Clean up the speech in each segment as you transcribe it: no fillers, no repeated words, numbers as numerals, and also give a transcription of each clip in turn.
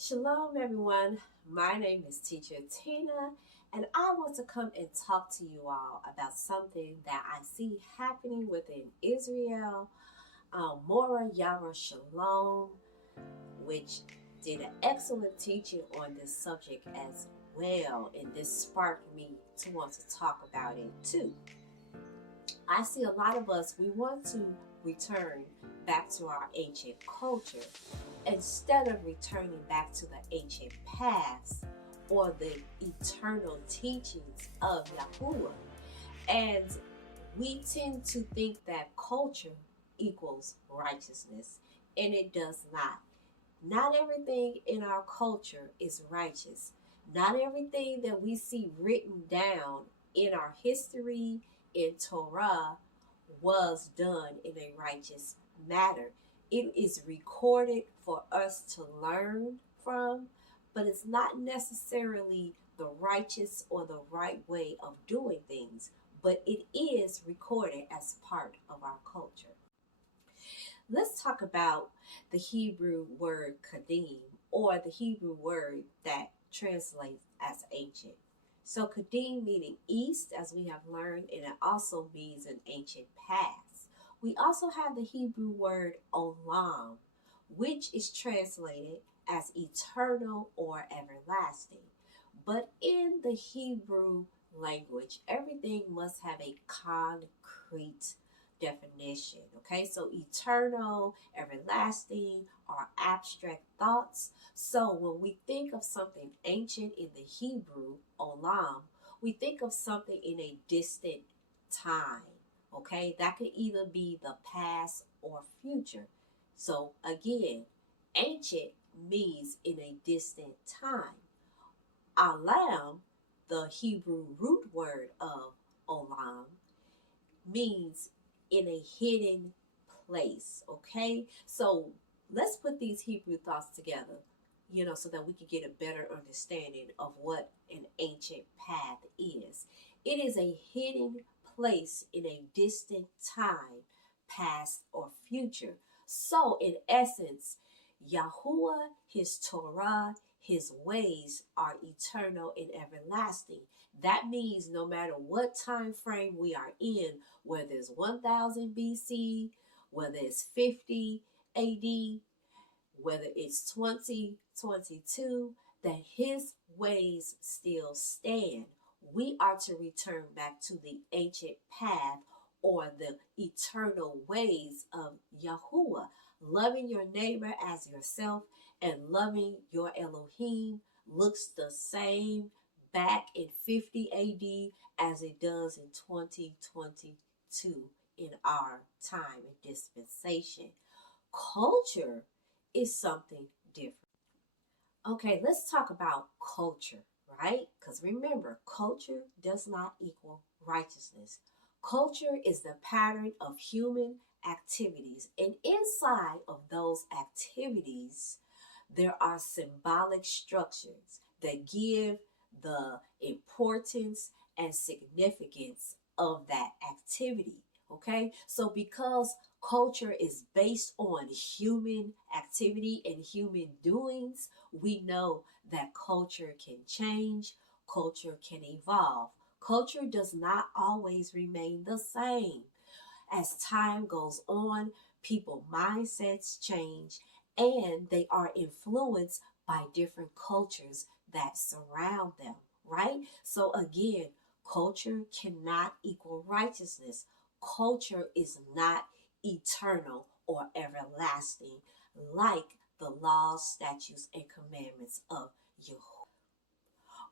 Shalom, everyone. My name is Teacher Tina, and I want to come and talk to you all about something that I see happening within Israel. Mora Yara Shalom, which did an excellent teaching on this subject as well, and this sparked me to want to talk about it too. I see a lot of us, we want to return back to our ancient culture instead of returning back to the ancient past or the eternal teachings of Yahuwah. And we tend to think that culture equals righteousness, and it does not. Not everything in our culture is righteous. Not everything that we see written down in our history, in Torah, was done in a righteous manner. It is recorded for us to learn from, but it's not necessarily the righteous or the right way of doing things, but it is recorded as part of our culture. Let's talk about the Hebrew word kadim, or the Hebrew word that translates as ancient. So kadim meaning east, as we have learned, and it also means an ancient past. We also have the Hebrew word olam, which is translated as eternal or everlasting. But in the Hebrew language, everything must have a concrete definition. Okay, so eternal, everlasting are abstract thoughts. So when we think of something ancient in the Hebrew, olam, we think of something in a distant time. Okay, that could either be the past or future. So again, ancient means in a distant time. Alam, the Hebrew root word of olam, means in a hidden place. Okay, so let's put these Hebrew thoughts together, so that we can get a better understanding of what an ancient path is. It is a hidden place in a distant time, past or future. So in essence, Yahuwah, his Torah, his ways are eternal and everlasting. That means no matter what time frame we are in, whether it's 1000 BC, whether it's 50 AD, whether it's 2022, that his ways still stand. We are to return back to the ancient path or the eternal ways of Yahuwah, loving your neighbor as yourself and loving your Elohim looks the same back in 50 AD as it does in 2022 in our time and dispensation. Culture is something different. Okay, let's talk about culture, right? Because remember, culture does not equal righteousness. Culture is the pattern of human activities, and inside of those activities, there are symbolic structures that give the importance and significance of that activity. Okay, so because culture is based on human activity and human doings, we know that culture can change, culture can evolve. Culture does not always remain the same. As time goes on, people mindsets change and they are influenced by different cultures that surround them, right? So again, culture cannot equal righteousness. Culture is not eternal or everlasting like the laws, statutes, and commandments of Yahuwah.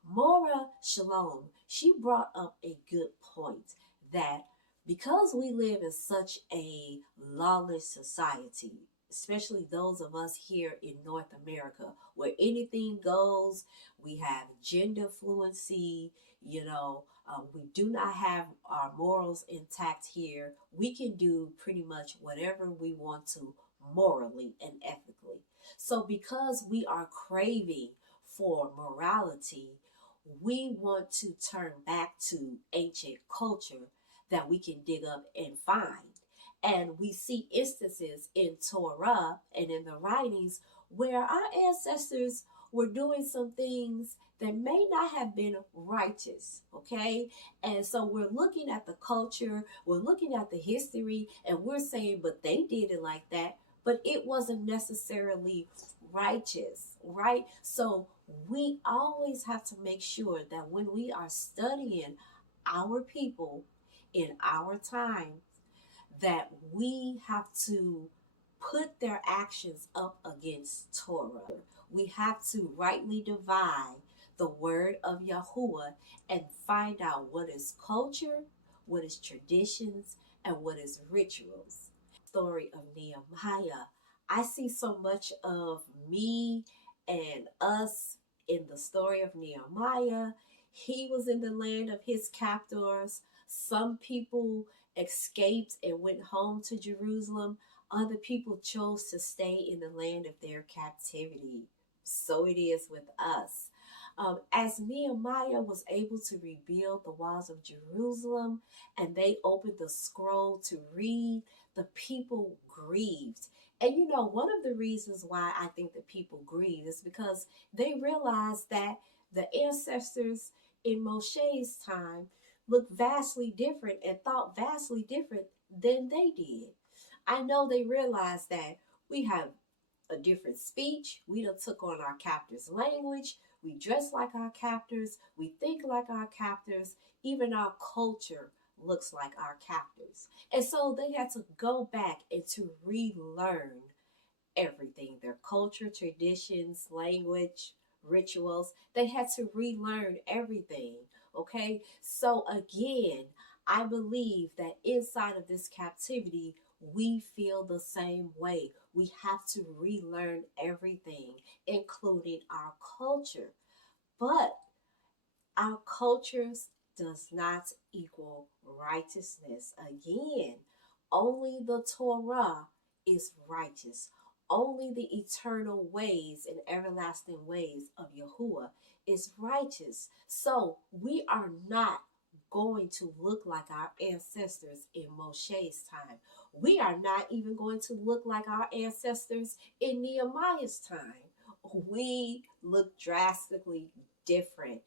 Mora Shalom, she brought up a good point that because we live in such a lawless society, especially those of us here in North America, where anything goes, we have gender fluency, we do not have our morals intact here. We can do pretty much whatever we want to morally and ethically. So because we are craving for morality, we want to turn back to ancient culture that we can dig up and find. And we see instances in Torah and in the writings where our ancestors were doing some things that may not have been righteous, okay? And so we're looking at the culture, we're looking at the history, and we're saying, but they did it like that, but it wasn't necessarily righteous, right? So we always have to make sure that when we are studying our people in our time, that we have to put their actions up against Torah. We have to rightly divide the word of Yahuwah and find out what is culture, what is traditions, and what is rituals. Story of Nehemiah. I see so much of me and us in the story of Nehemiah. He was in the land of his captors. Some people escaped and went home to Jerusalem. Other people chose to stay in the land of their captivity. So it is with us. As Nehemiah was able to rebuild the walls of Jerusalem and they opened the scroll to read, the people grieved. And you know, one of the reasons why I think that people grieve is because they realized that the ancestors in Moshe's time looked vastly different and thought vastly different than they did. I know they realized that we have a different speech. We done took on our captors' language. We dress like our captors. We think like our captors. Even our culture looks like our captors. And so they had to go back and to relearn everything, their culture, traditions, language, rituals. They had to relearn everything. Okay. So again, I believe that inside of this captivity, we feel the same way. We have to relearn everything, including our culture. But our cultures does not equal righteousness. Again, only the Torah is righteous. Only the eternal ways and everlasting ways of Yahuwah is righteous. So we are not going to look like our ancestors in Moshe's time. We are not even going to look like our ancestors in Nehemiah's time. We look drastically different.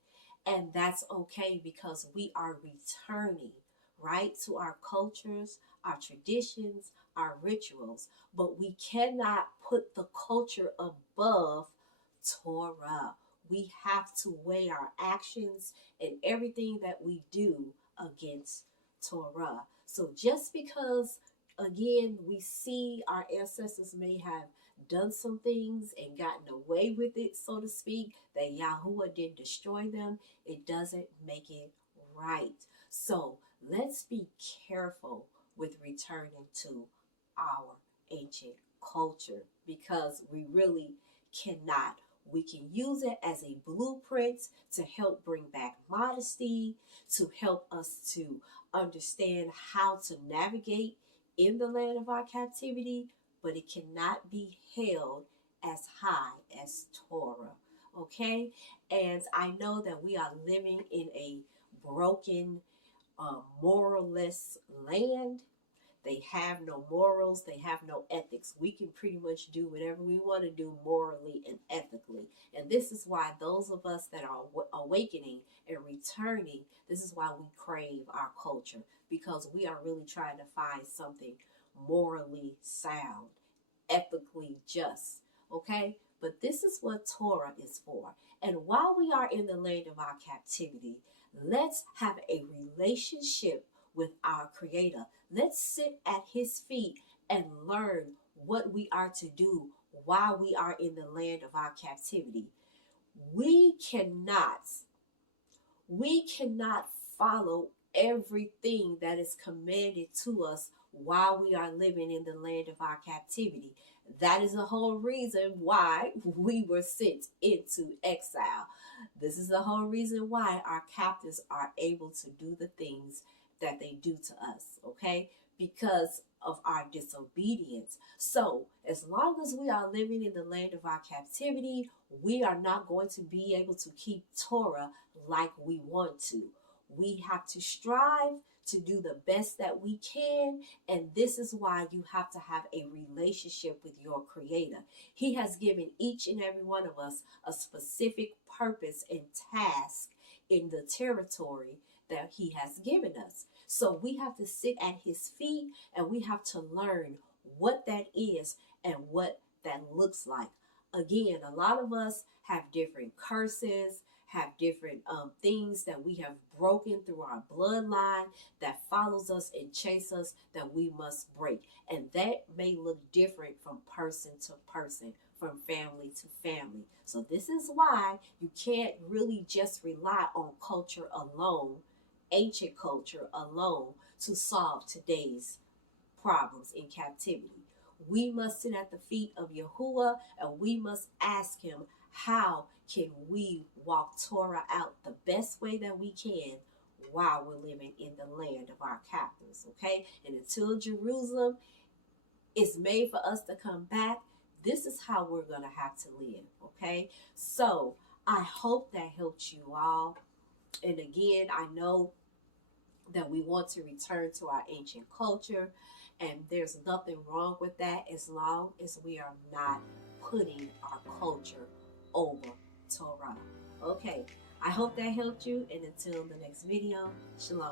And that's okay because we are returning, right, to our cultures, our traditions, our rituals. But we cannot put the culture above Torah. We have to weigh our actions and everything that we do against Torah. So just because, again, we see our ancestors may have done some things and gotten away with it, so to speak, that Yahuwah didn't destroy them, it doesn't make it right. So let's be careful with returning to our ancient culture because we really cannot. We can use it as a blueprint to help bring back modesty, to help us to understand how to navigate in the land of our captivity, but it cannot be held as high as Torah. Okay? And I know that we are living in a broken, moralless land. They have no morals, they have no ethics. We can pretty much do whatever we want to do morally and ethically. And this is why those of us that are awakening and returning, this is why we crave our culture because we are really trying to find something morally sound, ethically just. Okay? But this is what Torah is for. And while we are in the land of our captivity, let's have a relationship with our Creator. Let's sit at His feet and learn what we are to do while we are in the land of our captivity. We cannot we cannot follow everything that is commanded to us while we are living in the land of our captivity. That is the whole reason why we were sent into exile. This is the whole reason why our captives are able to do the things that they do to us, okay? Because of our disobedience. So, as long as we are living in the land of our captivity, we are not going to be able to keep Torah like we want to. We have to strive to do the best that we can. And this is why you have to have a relationship with your Creator. He has given each and every one of us a specific purpose and task in the territory that He has given us. So we have to sit at His feet and we have to learn what that is and what that looks like. Again, a lot of us have different curses, have different things that we have broken through our bloodline that follows us and chase us that we must break. And that may look different from person to person, from family to family. So this is why you can't really just rely on culture alone, ancient culture alone, to solve today's problems in captivity. We must sit at the feet of Yahuwah and we must ask Him, how can we walk Torah out the best way that we can while we're living in the land of our captors, okay? And until Jerusalem is made for us to come back, this is how we're going to have to live, okay? So I hope that helped you all. And again, I know that we want to return to our ancient culture, and there's nothing wrong with that as long as we are not putting our culture over Torah. Okay, I hope that helped you, and until the next video, Shalom.